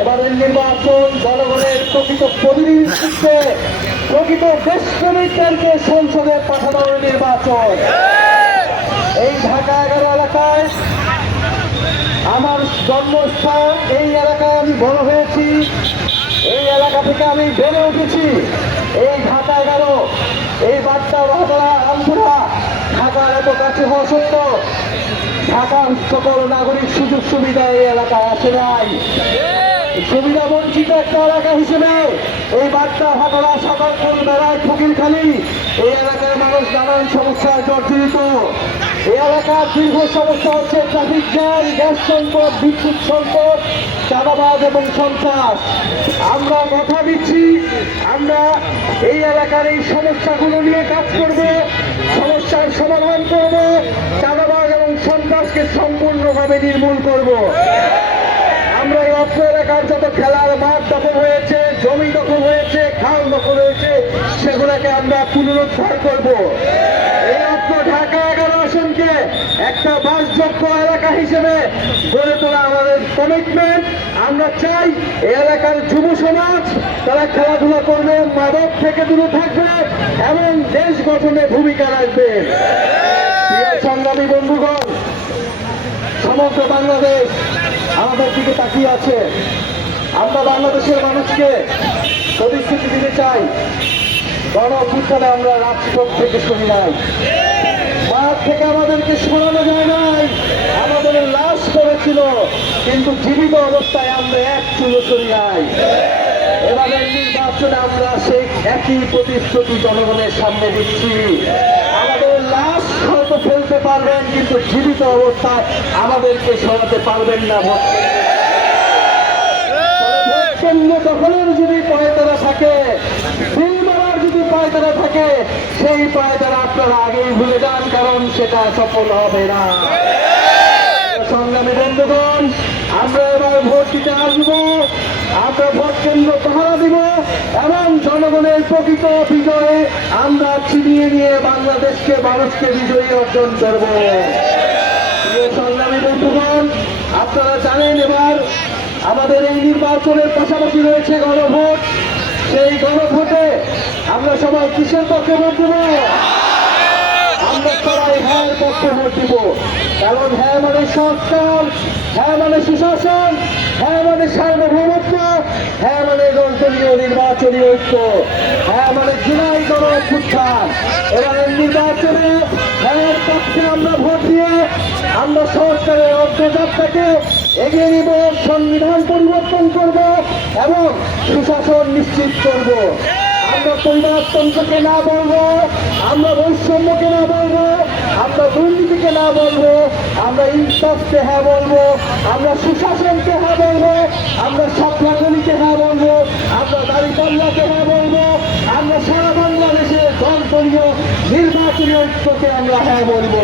এবারের নির্বাচন জনগণের প্রকৃত প্রতিনিধিত্বে প্রকৃত দেশপ্রেমিকদেরকে সংসদে পাঠানোর নির্বাচন। এই ঢাকা 11 এলাকায় আমার জন্মস্থান, এই এলাকায় আমি বড় হয়েছি, এই এলাকা থেকে আমি বেড়ে উঠেছি। এই ঢাকা 11, এই বাচ্চা বাহাদুরা আমপুরা ঢাকার এত কাছে হওয়া সত্ত্বেও ঢাকার সকল নাগরিক সুযোগ সুবিধা এই এলাকায় আসে নাই। সুবিধা বঞ্চিত একটা এলাকা হিসেবে এই বাচ্চা হাতরা সকাল কোন বেড়ায় ফকিরখালী এই এলাকার মানুষ নানান সমস্যায় জর্জরিত। এই এলাকার দীর্ঘ সমস্যা হচ্ছে ট্রাফিক জ্যাম, গ্যাস সংকট, বিদ্যুৎ সংকট, চাঁদাবাজ এবং সন্ত্রাস। আমরা কথা দিচ্ছি, আমরা এই এলাকার এই সমস্যাগুলো নিয়ে কাজ করব, সমস্যার সমাধান করব, চাঁদাবাজ এবং সন্ত্রাসকে সম্পূর্ণভাবে নির্মূল করব। আমরা এই অত্র এলাকার যত খেলার মাঠ দখল হয়েছে, জমি দখল হয়েছে, খাল দখল হয়েছে, সেগুলোকে আমরা পুনরুদ্ধার করব। এই অত্র ঢাকা 11 আসনকে একটা বাসযোগ্য এলাকা হিসেবে গড়ে তোলা আমাদের কমিটমেন্ট। আমরা চাই এই এলাকার যুব সমাজ তারা খেলাধুলা করবে, মাদক থেকে দূরে থাকবে এবং দেশ গঠনে ভূমিকা রাখবে। সংগ্রামী বন্ধুগণ, সমগ্র বাংলাদেশ আমাদের দিকে তাকিয়ে আছে। আমরা বাংলাদেশের মানুষকে প্রতিশ্রুতি দিতে চাই, গণ অভ্যুত্থানে আমরা রাজপথ থেকে সরি নাই, মাঠ থেকে আমাদেরকে সরানো যায় নাই, আমাদের লাশ করেছিল, কিন্তু জীবিত অবস্থায় আমরা এক চুলো সরি নাই। এবারের নির্বাচনে আমরা সেই একই প্রতিশ্রুতি জনগণের সামনে দিচ্ছি। আমাদের লাশ হয়তো ফেলতে পারবেন, কিন্তু জীবিত অবস্থায় আমাদেরকে সরাতে পারবেন না। ভোট কেন্দ্র দখলের যদি পায়তারা থাকে, বিল মারার যদি পায়তারা থাকে, সেই পায়তারা আপনারা আগেই ভুলে যান, কারণ সেটা সফল হবে না। সংগ্রামী বন্ধুগণ, আমরা এবার ভোট দিতে আসবো, আমরা ভোট কেন্দ্র পাহারা দিব এবং জনগণের প্রকৃত বিজয়ে আমরা ছিনিয়ে নিয়ে বাংলাদেশকে, মানুষকে বিজয়ী অর্জন করব। সংগ্রামী বন্ধুগণ, আপনারা জানেন এবার আমাদের এই নির্বাচনের পাশাপাশি রয়েছে গণভোট। সেই গণভোটে আমরা সবাই কিসের পক্ষে ভোট দেব? আমরা সবাই হ্যাঁ পক্ষে ভোট দিব, কারণ হ্যাঁ মানে সংস্কার, হ্যাঁ মানে সুশাসন, হ্যাঁ মানে সার্বভৌমত্ব, হ্যাঁ মানে দলীয় নির্বাচনী ঐক্য, হ্যাঁ মানে জুলাই গণ অভ্যুত্থান। এবারের নির্বাচনে হ্যাঁ পক্ষে আমরা ভোট দিয়ে আমরা সংস্কারের অগ্রযাত্রাকে এগিয়ে নিব, সংবিধান পরিবর্তন করব এবং সুশাসন নিশ্চিত করব। আমরা পরিবারতন্ত্রকে না বলবো, আমরা বৈষম্যকে না বলবো, আমরা দুর্নীতিকে না বলবো, আমরা ইনসাফকে হ্যাঁ বলবো, আমরা সুশাসনকে হ্যাঁ বলবো, আমরা সাপলাগলিকে হ্যাঁ বলবো, আমরা দাঁড়িপাল্লাকে হ্যাঁ বলবো, আমরা সারা বাংলাদেশের দলীয় নির্বাচনী ঐক্যকে আমরা হ্যাঁ বলবো।